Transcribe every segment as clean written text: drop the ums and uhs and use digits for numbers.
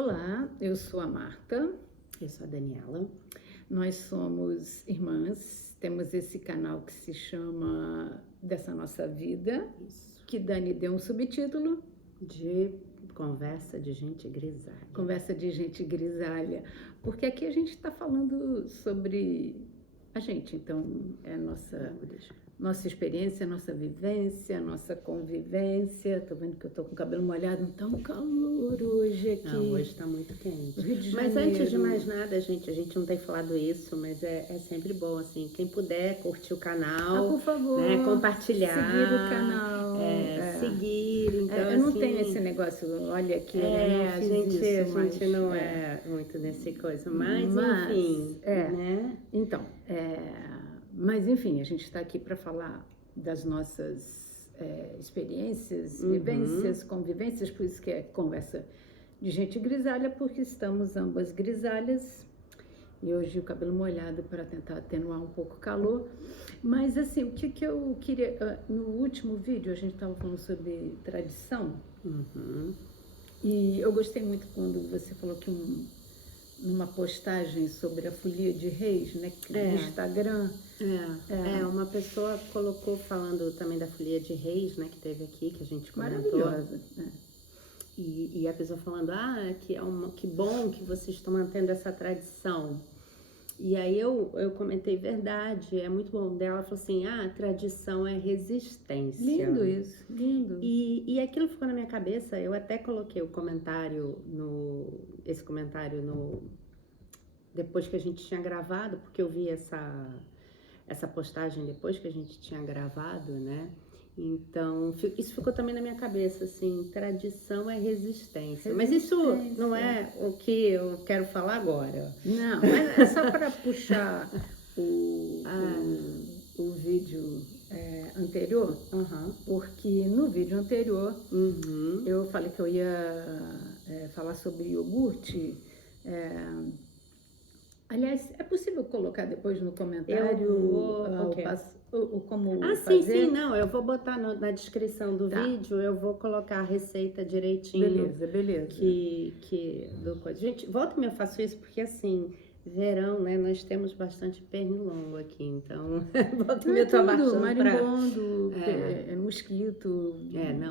Olá, eu sou a Marta, Eu sou a Daniela. nós somos irmãs, temos esse canal que se chama Dessa Nossa Vida, Isso. que Dani deu um subtítulo, De conversa de gente grisalha. Conversa de Gente Grisalha, porque aqui a gente está falando sobre a gente, então é nossa experiência, nossa vivência, nossa convivência. Tô vendo que eu tô com o cabelo molhado, não tá um calor hoje aqui. Não, hoje tá muito quente. Rio de Mas Janeiro. antes de mais nada, gente, a gente não tem falado isso, mas é sempre bom, assim, quem puder curtir o canal, por favor, né, compartilhar. seguir o canal. Seguir, então Eu não assim, tenho esse negócio, olha aqui, eu não a fiz gente, isso, a gente mas, não é muito nesse coisa, mas enfim, é. né? Então, mas enfim, a gente está aqui para falar das nossas experiências, vivências, convivências, por isso que é conversa de gente grisalha, porque estamos ambas grisalhas, e hoje o cabelo molhado para tentar atenuar um pouco o calor. Mas assim, o que eu queria, no último vídeo a gente estava falando sobre tradição, e eu gostei muito quando você falou que numa postagem sobre a Folia de Reis, né, no Instagram. Uma pessoa colocou falando também da Folia de Reis, né, que teve aqui, que a gente comentou. Maravilhosa. E a pessoa falando, que bom que vocês estão mantendo essa tradição. E aí eu comentei, verdade, é muito bom. Dela falou assim, a tradição é resistência. Lindo isso, lindo. E aquilo ficou na minha cabeça, eu até coloquei esse comentário depois que a gente tinha gravado, porque eu vi essa postagem depois que a gente tinha gravado, né? Então, isso ficou também na minha cabeça, assim, tradição é resistência. Mas isso não é o que eu quero falar agora. Não, mas é só para puxar o vídeo anterior, porque no vídeo anterior eu falei que eu ia falar sobre iogurte. Aliás, é possível colocar depois no comentário como fazer? Sim, não, eu vou botar na descrição do vídeo, eu vou colocar a receita direitinho. Beleza. Gente, volta e meia eu faço isso porque assim, verão, né, nós temos bastante pernilongo aqui, então volta e meia eu tô abaixando marimbondo, mosquito,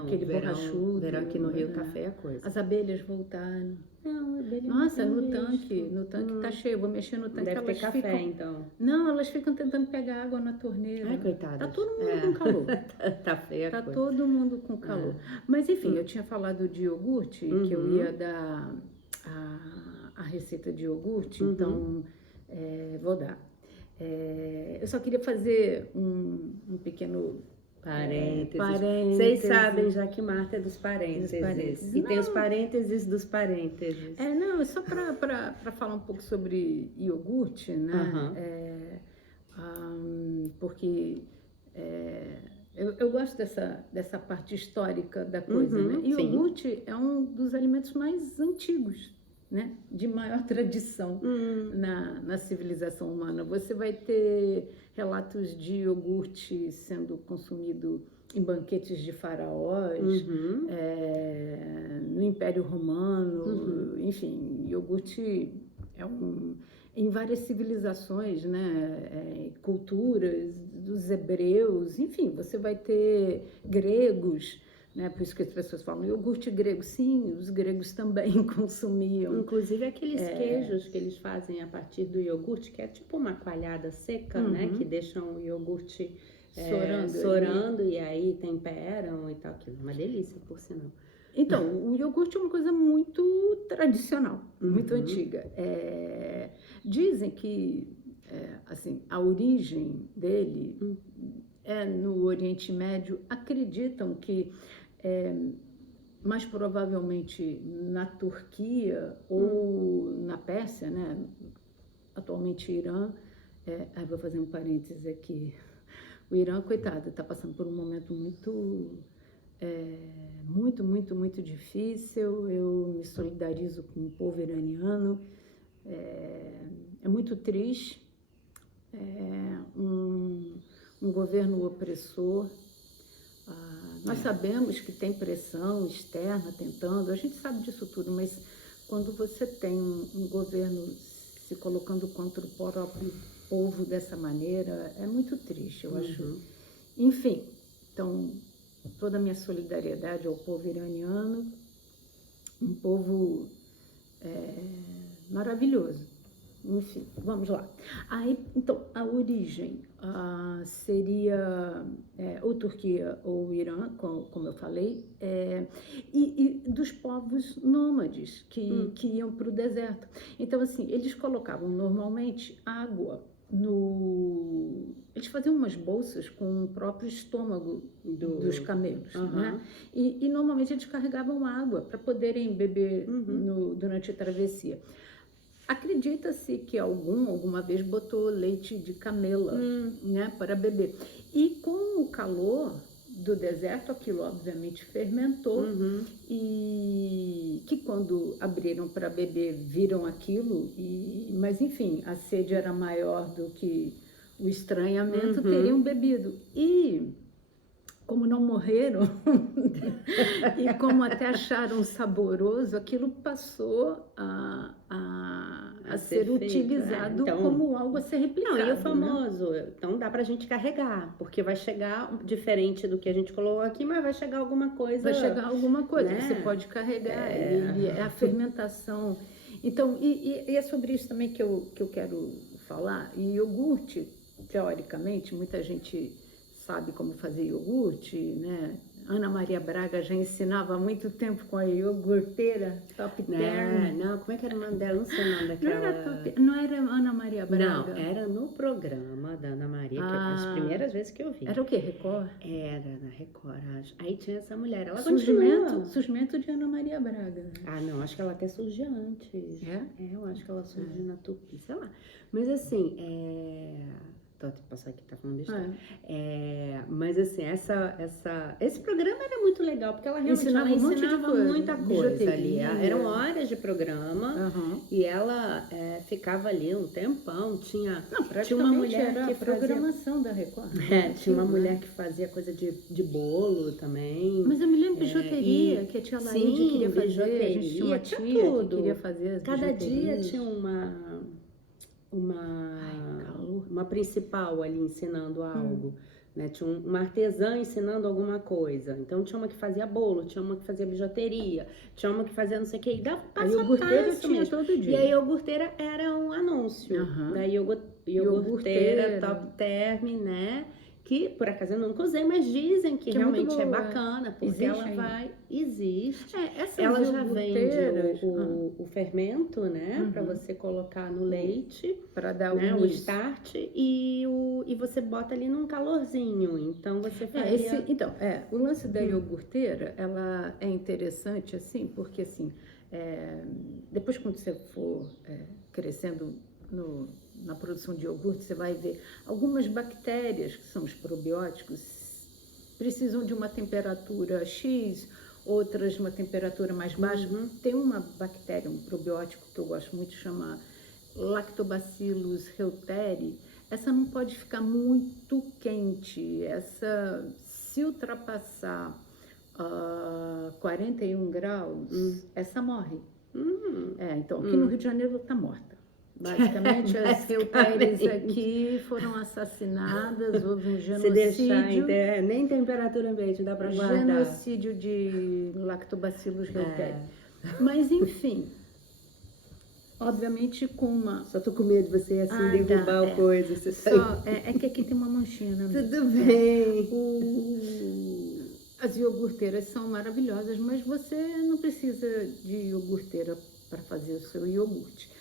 aquele borrachudo. Verão aqui no Rio tá feia a coisa. As abelhas voltaram. Não, abelha Nossa, não no tanque tá cheio, eu vou mexer no tanque. Deve elas ter café, então. Não, elas ficam tentando pegar água na torneira. Ai, coitada. Tá todo mundo com calor. Tá feia Tá a coisa. todo mundo com calor. Mas enfim, eu tinha falado de iogurte, que eu ia dar a receita de iogurte, então vou dar. Eu só queria fazer um pequeno parênteses. Vocês sabem já que Marta é dos parênteses. E tem os parênteses dos parênteses. Não, é só para falar um pouco sobre iogurte, né? Porque eu gosto dessa parte histórica da coisa, né? Iogurte é um dos alimentos mais antigos, né? De maior tradição na civilização humana. Você vai ter relatos de iogurte sendo consumido em banquetes de faraós, no Império Romano, enfim, iogurte em várias civilizações, né? Culturas dos hebreus, enfim, você vai ter gregos, né? Por isso que as pessoas falam iogurte grego. Sim, os gregos também consumiam. Inclusive aqueles queijos que eles fazem a partir do iogurte, que é tipo uma coalhada seca, né? Que deixam o iogurte sorando e aí temperam e tal. Aquilo é uma delícia, por sinal. Então, o iogurte é uma coisa muito tradicional, muito antiga. Dizem que assim, a origem dele é no Oriente Médio. Acreditam que mais provavelmente na Turquia ou na Pérsia, né? Atualmente Irã. Vou fazer um parênteses aqui. O Irã, coitado, está passando por um momento muito difícil. Eu me solidarizo com o povo iraniano. É muito triste. Um governo opressor. Nós sabemos que tem pressão externa tentando, a gente sabe disso tudo, mas quando você tem um governo se colocando contra o próprio povo dessa maneira, é muito triste, eu acho. Enfim, então, toda a minha solidariedade ao povo iraniano, um povo maravilhoso. Enfim, vamos lá. Aí, então, a origem seria ou Turquia ou Irã, como eu falei, e dos povos nômades que iam para o deserto. Então, assim, eles colocavam normalmente água eles faziam umas bolsas com o próprio estômago dos camelos, né? E normalmente eles carregavam água para poderem beber durante a travessia. Acredita-se que alguma vez botou leite de camela, né, para beber. E com o calor do deserto, aquilo obviamente fermentou, e que quando abriram para beber viram aquilo, mas enfim, a sede era maior do que o estranhamento, teriam bebido. E como não morreram e como até acharam saboroso, aquilo passou a ser utilizado como algo a ser replicado. Não, e o famoso, né? Então dá pra gente carregar, porque vai chegar diferente do que a gente colocou aqui, mas vai chegar alguma coisa. Vai chegar alguma coisa, né? Você pode carregar, é a fermentação. Então, e é sobre isso também que eu quero falar. E iogurte, teoricamente, muita gente sabe como fazer iogurte, né? Ana Maria Braga já ensinava há muito tempo com a iogurteira Top Term. Não, como é que era o nome dela? Não sei o nome daquela... Não era Ana Maria Braga? Não, era no programa da Ana Maria, que as primeiras vezes que eu vi. Era o quê? Record? Era na Record, acho. Aí tinha essa mulher, ela Surgimento de Ana Maria Braga. Ah, não, acho que ela até surgiu antes. Eu acho que ela surgiu na Tupi, sei lá. Mas assim, Tô passar aqui, tá falando besteira. Mas assim, esse programa era muito legal, porque ela realmente ensinava muita coisa ali. Eram horas de programa e ela ficava ali um tempão. Tinha uma mulher que programação da Record. Tinha uma mulher que fazia coisa de bolo também. Mas eu me lembro de bijuteria, que a tia Laíde queria fazer. Bijuteria, a gente tinha uma tia que queria fazer as Cada dia tinha uma principal ali ensinando algo, né? Tinha uma artesã ensinando alguma coisa. Então tinha uma que fazia bolo, tinha uma que fazia bijuteria, tinha uma que fazia não sei o que. E dava passo a passo tinha todo dia. E a iogurteira era um anúncio da iogurteira Top Term, né? Que, por acaso, eu nunca usei, mas dizem que realmente é bacana, porque existe. Ela já vende o fermento, né? Para você colocar no leite. Para dar o start. E você bota ali num calorzinho. Então, você fazia... o lance da iogurteira, ela é interessante, assim, porque, assim, depois quando você for crescendo na produção de iogurte, você vai ver algumas bactérias, que são os probióticos, precisam de uma temperatura X, outras uma temperatura mais baixa. Tem uma bactéria, um probiótico que eu gosto muito, chama Lactobacillus reuteri. Essa não pode ficar muito quente. Essa, se ultrapassar 41 graus, essa morre. Então, aqui no Rio de Janeiro ela está morta. Basicamente, as reuteres aqui foram assassinadas, houve um genocídio. Se deixar, nem temperatura ambiente dá para guardar. Genocídio de Lactobacillus reuteri. Mas, enfim, obviamente com uma... Só tô com medo de você assim derrubar o coisa. Você é que aqui tem uma manchinha, né? Tudo bem. As iogurteiras são maravilhosas, mas você não precisa de iogurteira para fazer o seu iogurte.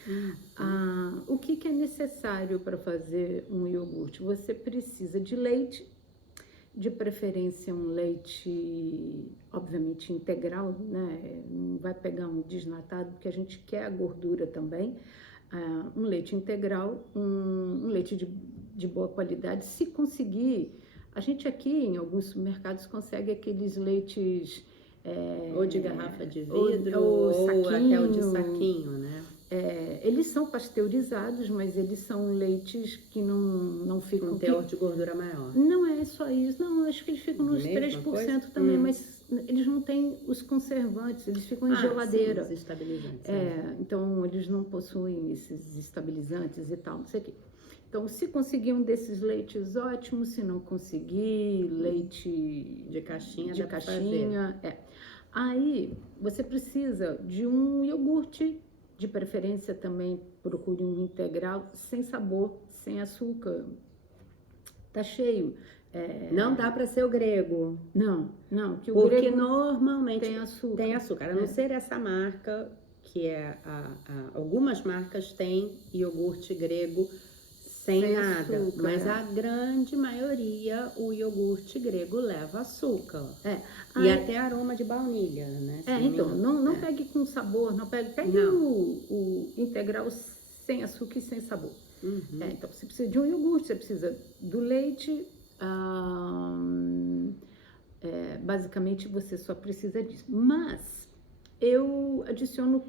O que é necessário para fazer um iogurte? Você precisa de leite, de preferência um leite, obviamente, integral, né? Não vai pegar um desnatado, porque a gente quer a gordura também. Um leite integral, um leite de boa qualidade. Se conseguir, a gente aqui em alguns supermercados consegue aqueles leites... ou de garrafa de vidro, ou até o de saquinho, né? eles são pasteurizados, mas eles são leites que não ficam... Um teor de gordura maior. Não é só isso. Não, acho que eles ficam nos 3% coisa? Também, mas eles não têm os conservantes, eles ficam em geladeira. Sim, os estabilizantes. Então, eles não possuem esses estabilizantes e tal, não sei o quê. Então, se conseguir um desses leites, ótimo. Se não conseguir, leite de caixinha, Aí, você precisa de um iogurte. De preferência também procure um integral, sem sabor, sem açúcar. Tá cheio. Não dá para ser o grego. Não. Que o porque grego normalmente tem açúcar. Tem açúcar. A não ser essa marca, que algumas marcas têm iogurte grego sem nada. Açúcar, mas a grande maioria, o iogurte grego leva açúcar. E até aroma de baunilha, né? Então, não pegue com sabor, não pegue o integral sem açúcar e sem sabor. Então, você precisa de um iogurte, você precisa do leite, basicamente você só precisa disso. Mas eu adiciono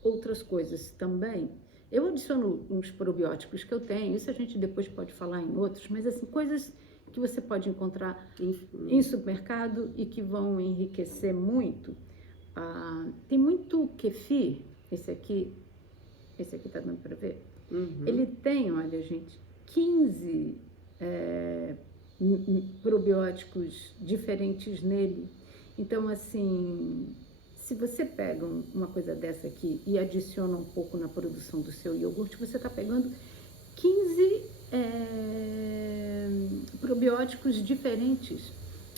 outras coisas também. Eu adiciono uns probióticos que eu tenho, isso a gente depois pode falar em outros, mas assim, coisas que você pode encontrar em supermercado e que vão enriquecer muito. Tem muito kefir, esse aqui tá dando para ver? Ele tem, olha gente, 15 probióticos diferentes nele. Então, assim, se você pega uma coisa dessa aqui e adiciona um pouco na produção do seu iogurte, você está pegando 15 probióticos diferentes.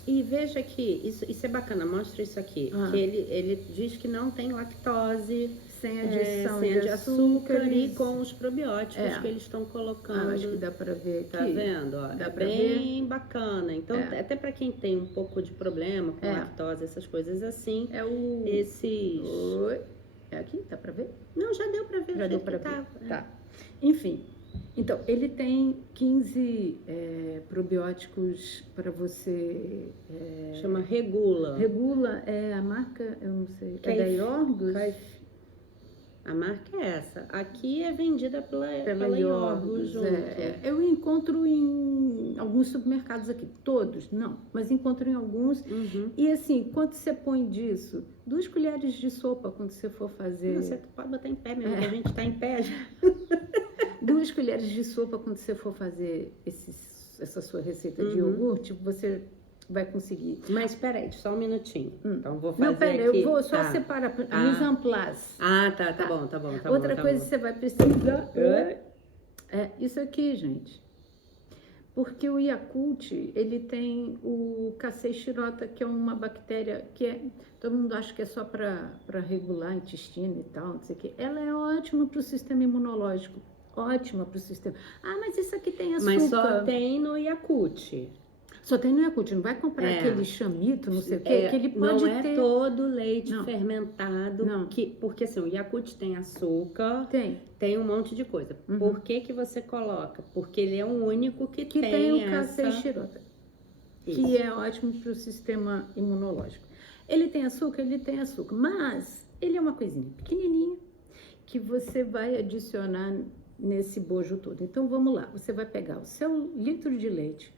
E veja que isso é bacana, mostra isso aqui, que ele diz que não tem lactose, sem adição de açúcar e com os probióticos que eles estão colocando. Acho que dá para ver aqui. Tá vendo? Ó, é bem bacana. Então, até para quem tem um pouco de problema com lactose, essas coisas assim, esses... É aqui? Dá para ver? Não, já deu para ver. Já deu para ver. Tá. Enfim, então, ele tem 15 probióticos para você... Chama Regula. Regula é a marca, eu não sei, é da Iorgos? A marca é essa. Aqui é vendida pela Iorgos. Eu encontro em alguns supermercados aqui. Todos, não. Mas encontro em alguns. E assim, quanto você põe disso? 2 colheres de sopa quando você for fazer... Você pode botar em pé mesmo, que a gente tá em pé já. 2 colheres de sopa quando você for fazer essa sua receita de iogurte, você... vai conseguir. Mas peraí, só um minutinho. Então vou fazer. Não, peraí, eu vou só separar a mise en place. Tá bom. Outra coisa que você vai precisar é isso aqui, gente. Porque o Yakult, ele tem o Kasei shirota, que é uma bactéria que todo mundo acha que é só para regular intestino e tal, não sei o quê. Ela é ótima para o sistema imunológico. Ótima para o sistema. Mas isso aqui tem açúcar. Mas só tem no Yakult. Só tem no Yakult, não vai comprar aquele chamito, não sei o quê, que ele pode ter... Não é todo leite fermentado, porque assim, o Yakult tem açúcar, tem um monte de coisa. Por que você coloca? Porque ele é o único que tem o Kasei shirota, que é ótimo para o sistema imunológico. Ele tem açúcar, mas ele é uma coisinha pequenininha que você vai adicionar nesse bojo todo. Então, vamos lá, você vai pegar o seu litro de leite,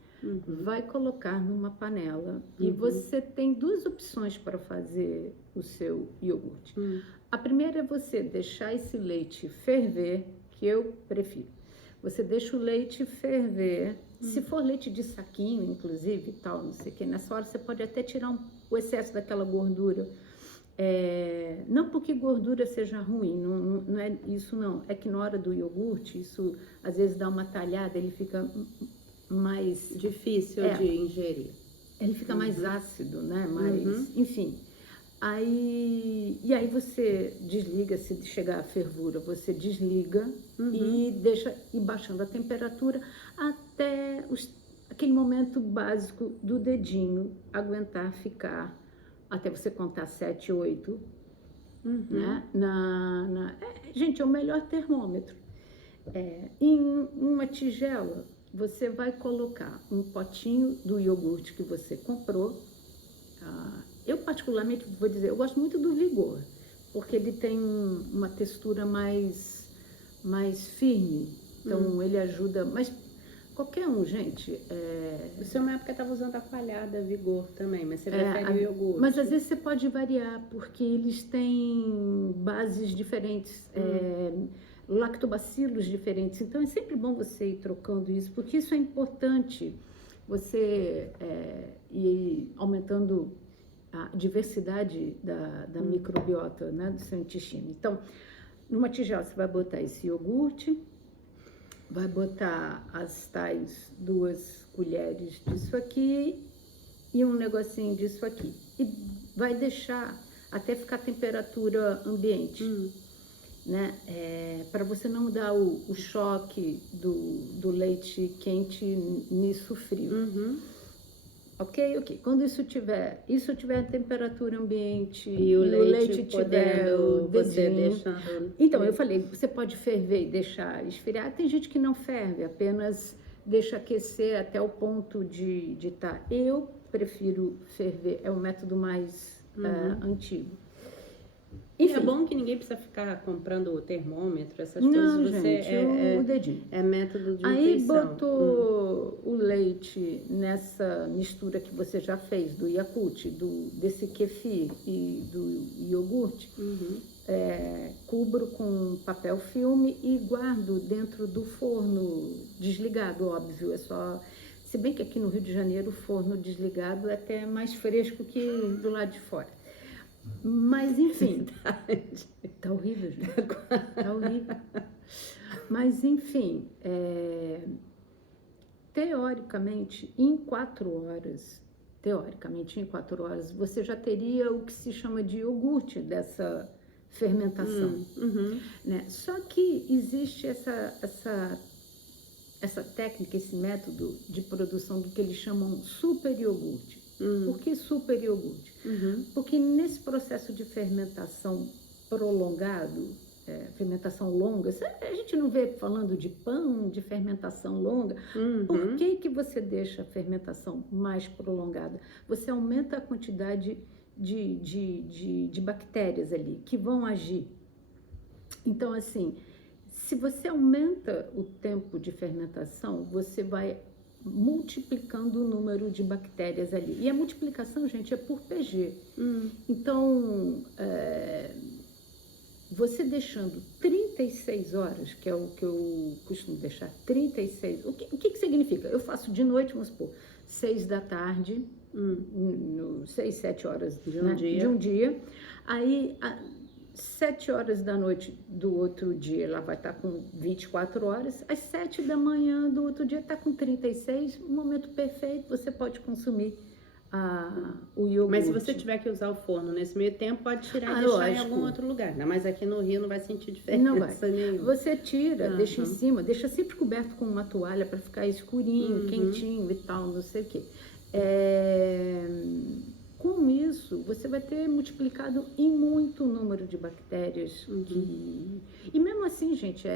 vai colocar numa panela e você tem 2 opções para fazer o seu iogurte. A primeira é você deixar esse leite ferver, que eu prefiro. Você deixa o leite ferver, se for leite de saquinho, inclusive, tal, não sei o que, nessa hora você pode até tirar o excesso daquela gordura. Não porque gordura seja ruim, não é isso não. É que na hora do iogurte, isso às vezes dá uma talhada, ele fica... mais difícil de ingerir. Ele fica mais ácido, né? Enfim. E aí você desliga, se chegar à fervura, você desliga e deixa ir baixando a temperatura até aquele momento básico do dedinho aguentar ficar, até você contar 7, 8, né? Gente, é o melhor termômetro. Em uma tigela, você vai colocar um potinho do iogurte que você comprou. Eu particularmente vou dizer, eu gosto muito do Vigor, porque ele tem uma textura mais firme. Então, ele ajuda... Mas qualquer um, gente... O seu, na época, estava usando a coalhada Vigor também, mas você prefere o iogurte. Mas, às vezes, você pode variar, porque eles têm bases diferentes, lactobacilos diferentes. Então, é sempre bom você ir trocando isso, porque isso é importante, você ir aumentando a diversidade da microbiota, né, do seu intestino. Então, numa tigela você vai botar esse iogurte, vai botar as tais 2 colheres disso aqui e um negocinho disso aqui. E vai deixar até ficar a temperatura ambiente, né? Para você não dar o choque do leite quente nisso frio. Ok. Quando isso tiver a temperatura ambiente e o leite tiver você deixando... Então, eu falei, você pode ferver e deixar esfriar. Tem gente que não ferve, apenas deixa aquecer até o ponto de estar. Eu prefiro ferver, é o método mais antigo. Enfim, é bom que ninguém precisa ficar comprando o termômetro, essas coisas. Gente, o dedinho. É método de Aí intuição. botou o leite nessa mistura que você já fez, do Yakult, desse kefir e do iogurte. Cubro com papel filme e guardo dentro do forno desligado, óbvio. É só... Se bem que aqui no Rio de Janeiro o forno desligado é até mais fresco que do lado de fora. Mas, enfim, tá horrível, gente. Tá horrível. Mas, enfim, teoricamente, em 4 horas, você já teria o que se chama de iogurte dessa fermentação. Né? Só que existe essa técnica, esse método de produção do que eles chamam super iogurte. Por que super iogurte? Porque nesse processo de fermentação prolongado, fermentação longa, a gente não vê falando de pão, de fermentação longa. Por que você deixa a fermentação mais prolongada? Você aumenta a quantidade de bactérias ali que vão agir. Então, assim, se você aumenta o tempo de fermentação, você vai multiplicando o número de bactérias ali. E a multiplicação, gente, é por pG. Então, você deixando 36 horas, que é o que eu costumo deixar, 36... O que significa? Eu faço de noite, vamos supor, 6 da tarde, 6, 7 horas de um dia. Aí, 7 horas da noite do outro dia, ela vai estar com 24 horas. Às 7 da manhã do outro dia, está com 36. Um momento perfeito, você pode consumir o iogurte. Mas se você tiver que usar o forno nesse meio tempo, pode tirar e deixar em algum outro lugar. Mas aqui no Rio não vai sentir diferença. Não vai. Você tira, deixa em cima, deixa sempre coberto com uma toalha para ficar escurinho, quentinho e tal, não sei o quê. Com isso, você vai ter multiplicado em muito o número de bactérias. E mesmo assim, gente,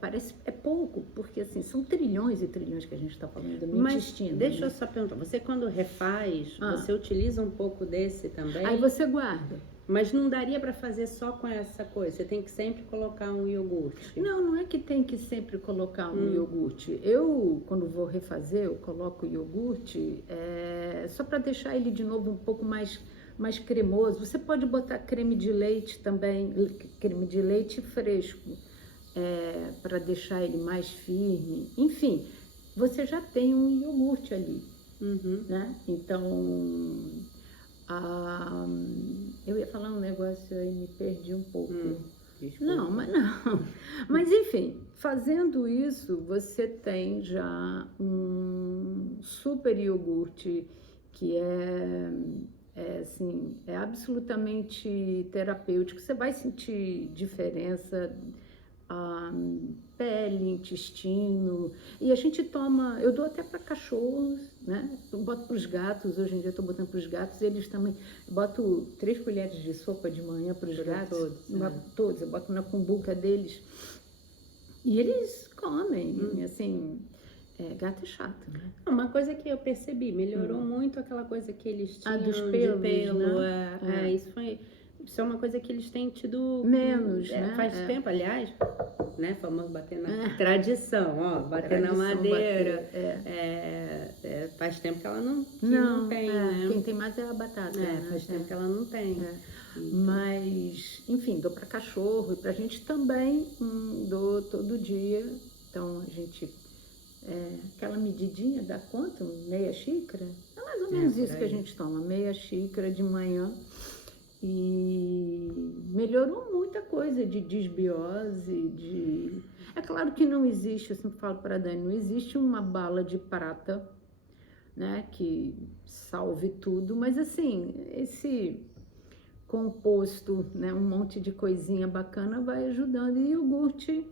parece pouco, porque assim, são trilhões e trilhões que a gente está falando no intestino. Deixa eu só perguntar, você quando refaz, você utiliza um pouco desse também? Aí você guarda. Mas não daria para fazer só com essa coisa? Você tem que sempre colocar um iogurte? Não é que tem que sempre colocar um iogurte. Eu, quando vou refazer, eu coloco o iogurte só para deixar ele de novo um pouco mais cremoso. Você pode botar creme de leite também, creme de leite fresco, para deixar ele mais firme. Enfim, você já tem um iogurte ali, né? Então... eu ia falar um negócio aí, me perdi um pouco. Não. Mas enfim, fazendo isso, você tem já um super iogurte que assim, é absolutamente terapêutico. Você vai sentir diferença, pele, intestino, e a gente toma, eu dou até para cachorros, né? Eu boto para os gatos, hoje em dia eu estou botando para os gatos, eles também, boto 3 colheres de sopa de manhã para os gatos, todos, eu boto na cumbuca deles, e eles comem, assim, gato é chato, né? Uma coisa que eu percebi, melhorou muito aquela coisa que eles tinham dos pelos, de pelo, né? isso foi... isso é uma coisa que eles têm tido menos, né? Faz tempo, aliás, né? Famoso bater na tradição, ó, bater na madeira. Faz tempo que ela não tem, né? Quem tem mais é a batata. Né? Faz tempo que ela não tem. Mas, enfim, dou para cachorro e para a gente também dou todo dia. Então, a gente, aquela medidinha dá quanto? Meia xícara? É mais ou menos isso que a gente toma, meia xícara de manhã. E melhorou muita coisa de desbiose, É claro que não existe, eu sempre falo para a Dani, não existe uma bala de prata, né, que salve tudo, mas assim, esse composto, né, um monte de coisinha bacana vai ajudando, e iogurte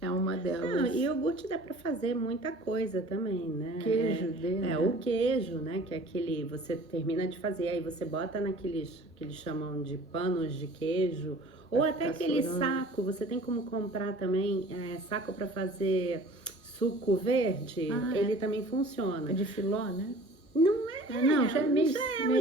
é uma delas. E iogurte dá para fazer muita coisa também, né? Queijo dele. O queijo, né? Que é aquele, você termina de fazer, aí você bota naqueles que eles chamam de panos de queijo, ou até aquele saco, você tem como comprar também saco para fazer suco verde, ele também funciona. É de filó, né? Não é, não, já é meio,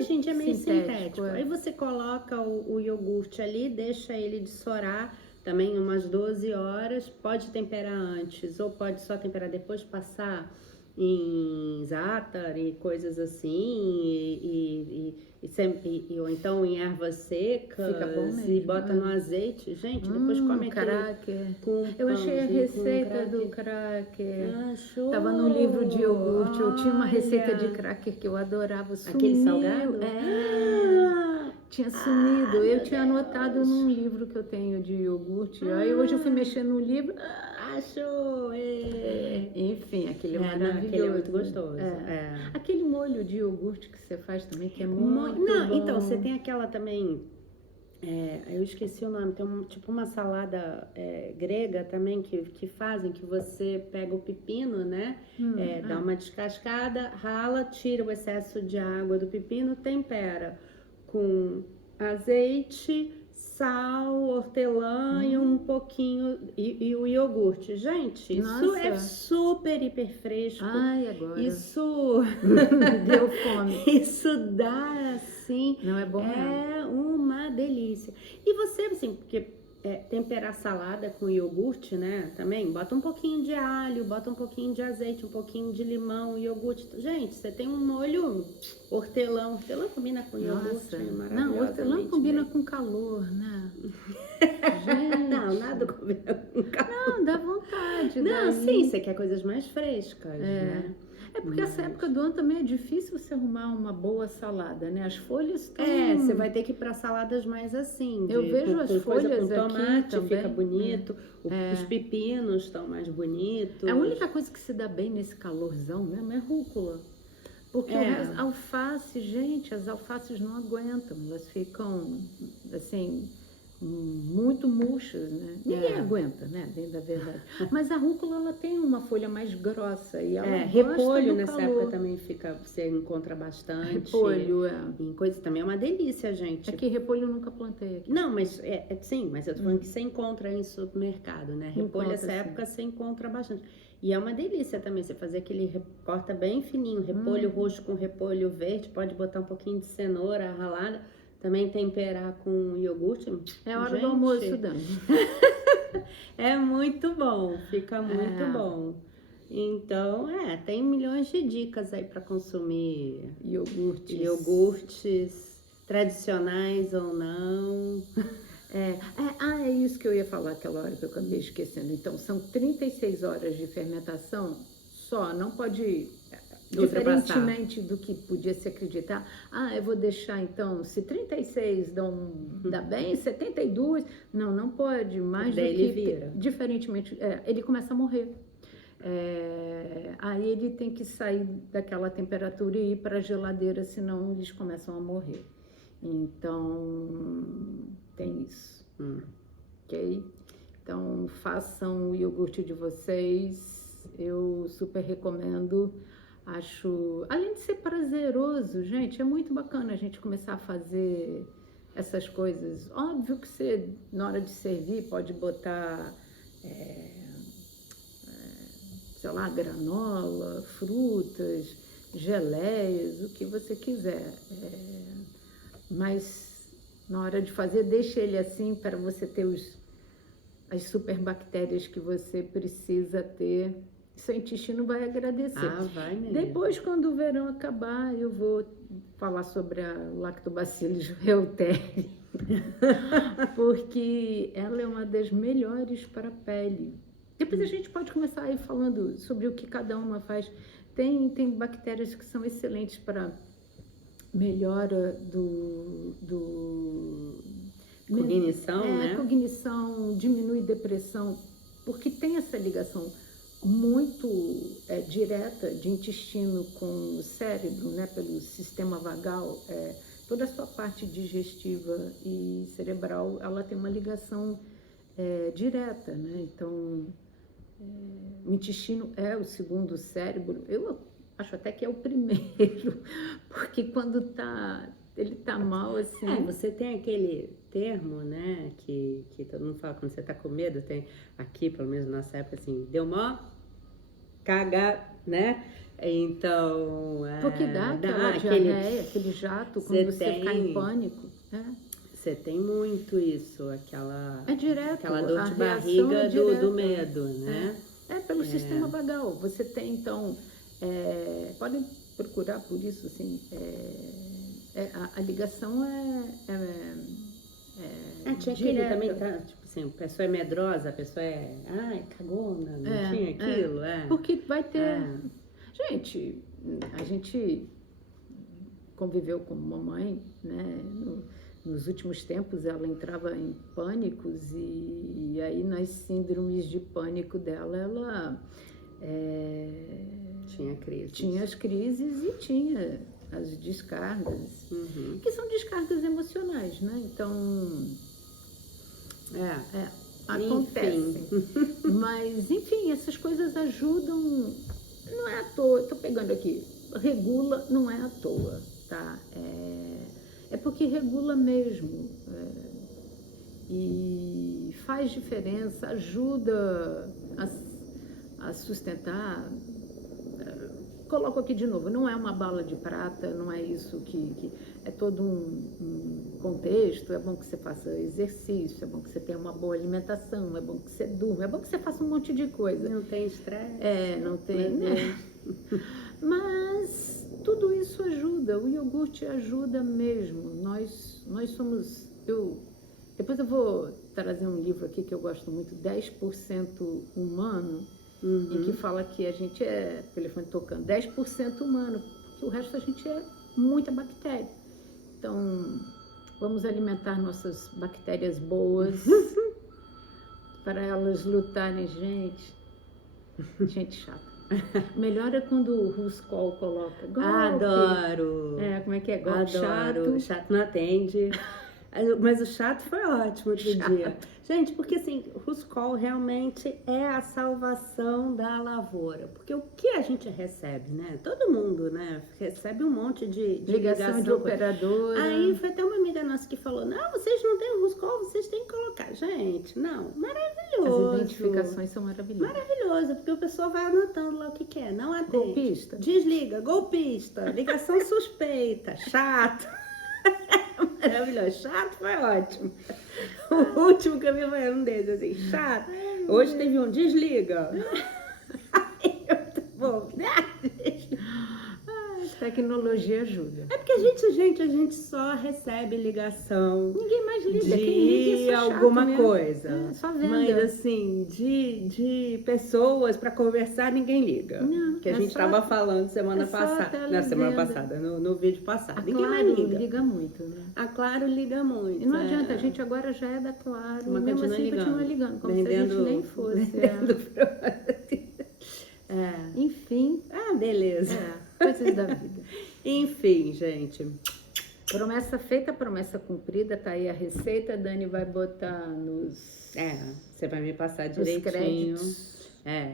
gente, é meio sintético. É. Aí você coloca o iogurte ali, deixa ele dessorar também umas 12 horas, pode temperar antes ou pode só temperar depois, passar em za'atar e coisas assim, ou então em ervas secas. Fica bom mesmo, e bota no azeite. Gente, depois come cracker. Com eu achei a receita do cracker. Tava no livro de iogurte. Eu tinha uma receita de cracker que eu adorava. Sumiu. Aquele salgado? Tinha sumido. Eu tinha anotado num livro que eu tenho de iogurte. Aí hoje eu fui mexer no livro. Achou! Enfim, aquele é maravilhoso. Aquele é muito gostoso. Aquele molho de iogurte que você faz também, que é muito bom. Então, você tem aquela também... eu esqueci o nome. Tem tipo uma salada grega também que fazem, que você pega o pepino, né? Dá uma descascada, rala, tira o excesso de água do pepino, tempera com azeite, sal, hortelã e um pouquinho e o iogurte. Gente, isso é super hiper fresco. Ai, agora. Isso deu fome. Isso dá assim. Não é bom mesmo. Uma delícia. E você, assim, porque temperar salada com iogurte, né? Também bota um pouquinho de alho, bota um pouquinho de azeite, um pouquinho de limão, iogurte. Gente, você tem um molho hortelã. Hortelã combina com iogurte. Não, hortelã combina com calor, né? Gente. Não, nada combina com calor. Não, dá vontade. Não, sim, você quer coisas mais frescas, né? Porque essa época do ano também é difícil você arrumar uma boa salada, né? As folhas estão... você vai ter que ir para saladas mais assim. Eu vejo as folhas com tomate, aqui também. Fica bonito. Os pepinos estão mais bonitos. A única coisa que se dá bem nesse calorzão mesmo é rúcula. Porque o alface, gente, as alfaces não aguentam. Elas ficam, assim... muito murchas, né? Ninguém aguenta, né? Dentro da verdade. Mas a rúcula, ela tem uma folha mais grossa e ela repolho nessa calor. época também você encontra bastante. Repolho, em coisa também é uma delícia, gente. É que repolho eu nunca plantei aqui. Não, mas sim, mas eu tô falando que você encontra em supermercado, né? Repolho nessa época você encontra bastante. E é uma delícia também, você fazer corta bem fininho, repolho roxo com repolho verde, pode botar um pouquinho de cenoura ralada. Também temperar com iogurte. É hora do almoço, Dani. É muito bom, fica muito bom. Então, tem milhões de dicas aí para consumir iogurtes tradicionais ou não. É isso que eu ia falar aquela hora que eu acabei esquecendo. Então, são 36 horas de fermentação só, não pode... Diferentemente do que podia se acreditar, eu vou deixar então, se 36 dá bem, 72, não pode, mais daí do que... ele vira. Diferentemente, ele começa a morrer. Aí ele tem que sair daquela temperatura e ir para a geladeira, senão eles começam a morrer. Então, tem isso. Ok? Então, façam o iogurte de vocês, eu super recomendo. Acho, além de ser prazeroso, gente, é muito bacana a gente começar a fazer essas coisas. Óbvio que você, na hora de servir, pode botar, sei lá, granola, frutas, geleias, o que você quiser. Mas Na hora de fazer, deixa ele assim para você ter as superbactérias que você precisa ter. Seu intestino vai agradecer. Ah, vai mesmo. Depois, quando o verão acabar, eu vou falar sobre a Lactobacillus reuteri, porque ela é uma das melhores para a pele. Depois a gente pode começar aí falando sobre o que cada uma faz. Tem bactérias que são excelentes para melhora cognição, né? Cognição, diminui depressão, porque tem essa ligação muito direta de intestino com o cérebro, né? Pelo sistema vagal, toda a sua parte digestiva e cerebral, ela tem uma ligação direta, né? Então, o intestino é o segundo cérebro. Eu acho até que é o primeiro, porque quando ele tá mal, assim... você tem aquele termo, né, que todo mundo fala quando você tá com medo, tem aqui, pelo menos na nossa época, assim, deu mó cagar, né? Então... Porque dá aquela diarreia, aquele jato, quando você ficar em pânico, Você tem muito isso, aquela... É direto. Aquela dor de barriga do medo, né? Pelo sistema vagal. Você tem, então... podem procurar por isso, assim... a ligação tinha aquele também, tipo assim, a pessoa é medrosa, a pessoa cagona, não tinha aquilo? Porque vai ter... Gente, a gente conviveu com mamãe, né? Nos últimos tempos ela entrava em pânicos e aí nas síndromes de pânico dela, ela... tinha crises. Tinha as crises e tinha as descargas, que são descargas emocionais, né? Então, acontecem. Mas, enfim, essas coisas ajudam, não é à toa, estou pegando aqui, regula não é à toa, tá? É porque regula mesmo, e faz diferença, ajuda a sustentar. Coloco aqui de novo, não é uma bala de prata, não é isso que é todo um contexto. É bom que você faça exercício, é bom que você tenha uma boa alimentação, é bom que você durma, é bom que você faça um monte de coisa. Não tem estresse. Não tem, né? Mas tudo isso ajuda, o iogurte ajuda mesmo. Nós somos... Depois eu vou trazer um livro aqui que eu gosto muito, 10% humano, e que fala que a gente telefone tocando, 10% humano, porque o resto a gente é muita bactéria. Então, vamos alimentar nossas bactérias boas para elas lutarem, gente chata. Melhor é quando o Ruscol coloca golpe. Adoro! Como é que é? Golpe Adoro. O chato não atende. Mas o chato foi ótimo outro dia. Gente, porque assim, o Ruscol realmente é a salvação da lavoura. Porque o que a gente recebe, né? Todo mundo, né? Recebe um monte de ligação de operadora. Aí foi até uma amiga nossa que falou, não, vocês não têm o Ruscol, vocês têm que colocar. Gente, não, maravilhoso. As identificações são maravilhosas. Maravilhoso, porque o pessoal vai anotando lá o que quer. Não atende. Golpista. Desliga, golpista, ligação suspeita, chato. Maravilhoso, chato foi ótimo. O último que eu vi foi um deles, assim, chato. Hoje teve um, desliga. Bom, tecnologia ajuda. É porque a gente só recebe ligação. Ninguém mais liga, de quem liga é só alguma chato coisa. Mesmo. Só venda. Mas assim, de pessoas para conversar, ninguém liga. Não, que a gente estava falando semana passada. Na semana passada, no vídeo passado. Ninguém mais liga muito, né? A Claro liga muito. E não adianta, a gente agora já é da Claro, mas mesmo assim continua ligando, como se a gente nem fosse. Enfim. Beleza. Coisas da vida. Enfim, gente. Promessa feita, promessa cumprida, tá aí a receita, a Dani vai botar você vai me passar direitinho.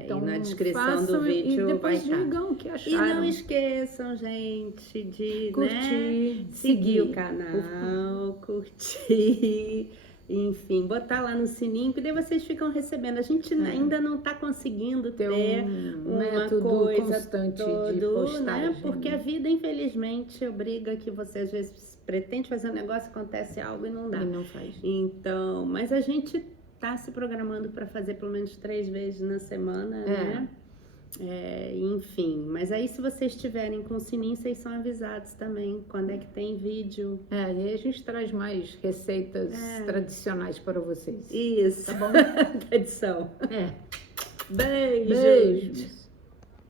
Então, e na descrição do vídeo vai estar. Digam o que acharam. E não esqueçam, gente, de curtir, seguir o canal, curtir, enfim, botar lá no sininho, que daí vocês ficam recebendo. A gente ainda não está conseguindo ter um uma método coisa constante todo, de postagem, né? Porque a vida, infelizmente, obriga que você às vezes pretende fazer um negócio, acontece algo e não dá. E não faz. Então, mas a gente tá se programando para fazer pelo menos 3 vezes na semana, né? Enfim, mas aí se vocês estiverem com o sininho, vocês são avisados também quando é que tem vídeo. E aí a gente traz mais receitas tradicionais para vocês. Isso. Tá bom? Tradição. É. Beijo. Beijos.